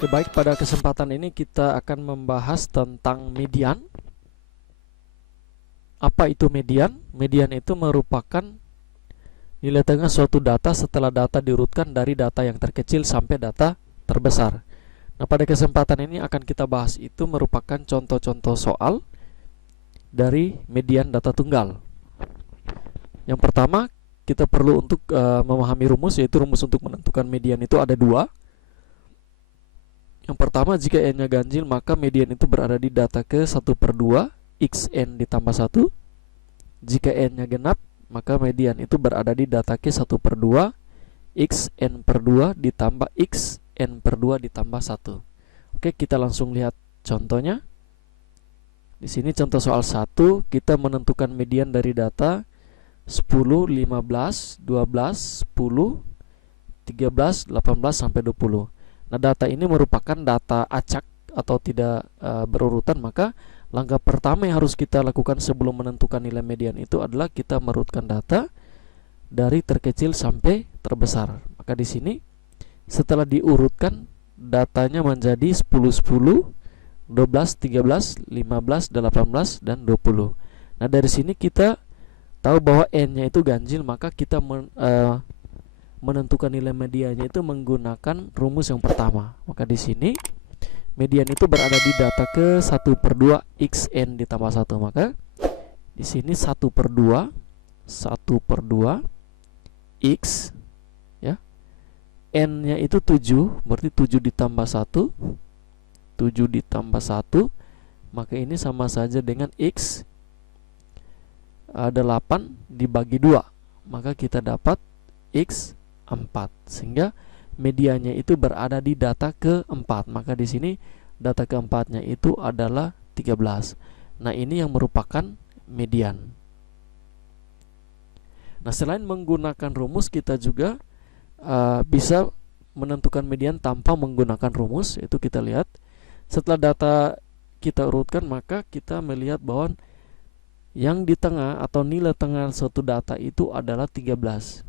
Oke, baik, pada kesempatan ini kita akan membahas tentang median. Apa itu median? Median itu merupakan nilai tengah suatu data setelah data diurutkan dari data yang terkecil sampai data terbesar. Nah, pada kesempatan ini akan kita bahas itu merupakan contoh-contoh soal dari median data tunggal. Yang pertama, kita perlu untuk memahami rumus, yaitu rumus untuk menentukan median itu ada dua. Yang pertama, jika n-nya ganjil maka median itu berada di data ke 1/2 xn ditambah 1. Jika n-nya genap maka median itu berada di data ke 1/2 xn/2 ditambah xn/2 ditambah 1. Oke, kita langsung lihat contohnya. Di sini contoh soal 1, kita menentukan median dari data 10, 15, 12, 10, 13, 18 sampai 20. Nah, data ini merupakan data acak atau tidak berurutan, maka langkah pertama yang harus kita lakukan sebelum menentukan nilai median itu adalah kita merurutkan data dari terkecil sampai terbesar. Maka di sini setelah diurutkan datanya menjadi 10, 10, 12, 13, 15, 18 dan 20. Nah, dari sini kita tahu bahwa n-nya itu ganjil, maka kita menentukan nilai mediannya itu menggunakan rumus yang pertama. Maka di sini median itu berada di data ke 1/2 xn ditambah 1. Maka di sini 1/2 x, ya. N-nya itu 7, berarti 7 ditambah 1. 7 ditambah 1, maka ini sama saja dengan x 8 dibagi 2. Maka kita dapat x 4, sehingga mediannya itu berada di data ke-4. Maka di sini data keempatnya itu adalah 13. Nah, ini yang merupakan median. Nah, selain menggunakan rumus, kita juga bisa menentukan median tanpa menggunakan rumus. Itu kita lihat setelah data kita urutkan, maka kita melihat bahwa yang di tengah atau nilai tengah suatu data itu adalah 13.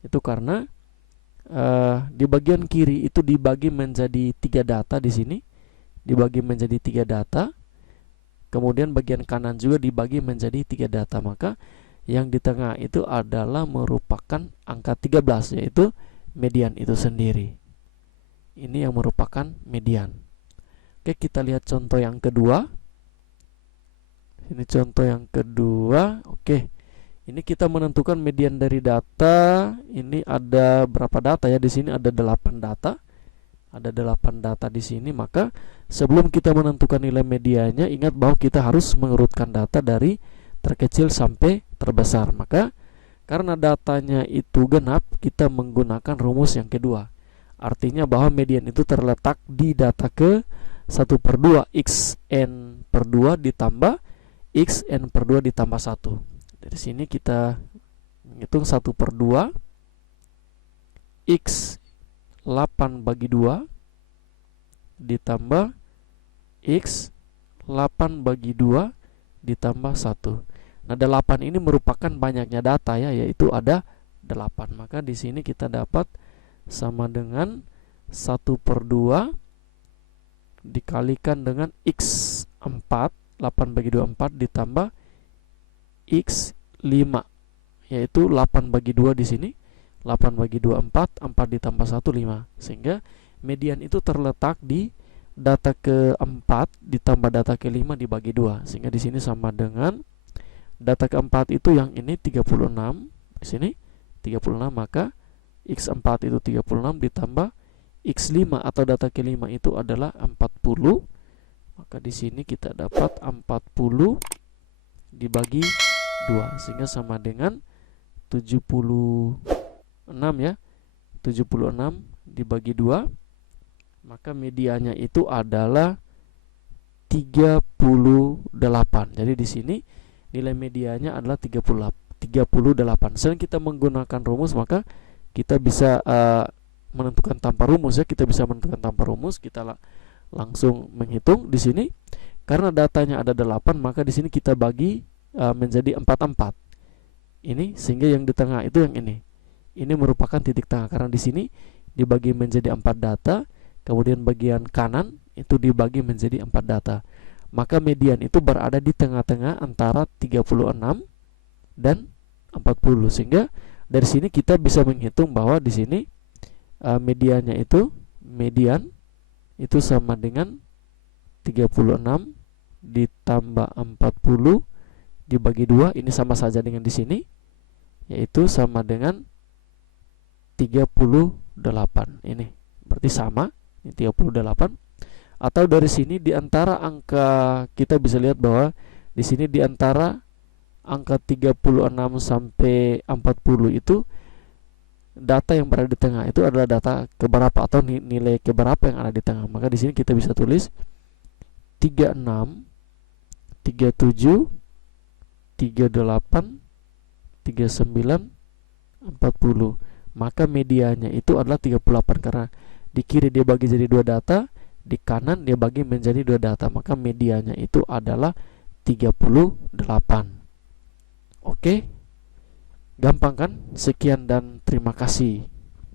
Itu karena di bagian kiri itu dibagi menjadi 3 data di sini, dibagi menjadi 3 data. Kemudian bagian kanan juga dibagi menjadi 3 data. Maka yang di tengah itu adalah merupakan angka 13, yaitu median itu sendiri. Ini yang merupakan median. Oke, kita lihat contoh yang kedua. Ini contoh yang kedua. Oke. Ini kita menentukan median dari data. Ini ada berapa data ya? Di sini ada 8 data. Ada 8 data di sini. Maka sebelum kita menentukan nilai mediannya, ingat bahwa kita harus mengurutkan data dari terkecil sampai terbesar. Maka karena datanya itu genap, kita menggunakan rumus yang kedua. Artinya bahwa median itu terletak di data ke 1/2 xn/2 ditambah xn/2 ditambah 1. Dari sini kita menghitung 1/2 x 8 bagi 2 ditambah x 8 bagi 2 ditambah 1. Nah, 8 ini merupakan banyaknya data ya, yaitu ada 8. Maka di sini kita dapat sama dengan 1/2 dikalikan dengan x 4, 8 bagi 2 4 ditambah x 5, yaitu 8 bagi 2 di sini. 8 bagi 2 4, 4 ditambah 1 5. Sehingga median itu terletak di data ke-4 ditambah data ke-5 dibagi 2. Sehingga di sini sama dengan data ke-4 itu yang ini 36, di sini 36, maka x4 itu 36 ditambah x5 atau data ke-5 itu adalah 40. Maka di sini kita dapat 40 dibagi 2, sehingga sama dengan 76 ya. 76 dibagi 2, maka mediannya itu adalah 38. Jadi di sini nilai mediannya adalah 38. Selain kita menggunakan rumus, maka kita bisa menentukan tanpa rumus ya. Kita bisa menentukan tanpa rumus. Kita langsung menghitung di sini. Karena datanya ada 8, maka di sini kita bagi menjadi 4/4. Ini sehingga yang di tengah itu yang ini. Ini merupakan titik tengah karena di sini dibagi menjadi 4 data, kemudian bagian kanan itu dibagi menjadi 4 data. Maka median itu berada di tengah-tengah antara 36 dan 40. Sehingga dari sini kita bisa menghitung bahwa di sini median itu sama dengan 36 ditambah 40 dibagi 2, ini sama saja dengan di sini, yaitu sama dengan 38. Ini berarti sama, ini 38. Atau dari sini di antara angka, kita bisa lihat bahwa di sini di antara angka 36 sampai 40 itu data yang berada di tengah itu adalah data keberapa atau nilai keberapa yang ada di tengah. Maka di sini kita bisa tulis 36, 37, 38, 39, 40. Maka medianya itu adalah 38 karena di kiri dia bagi jadi 2 data, di kanan dia bagi menjadi 2 data, maka medianya itu adalah 38. Oke, gampang kan? Sekian dan terima kasih.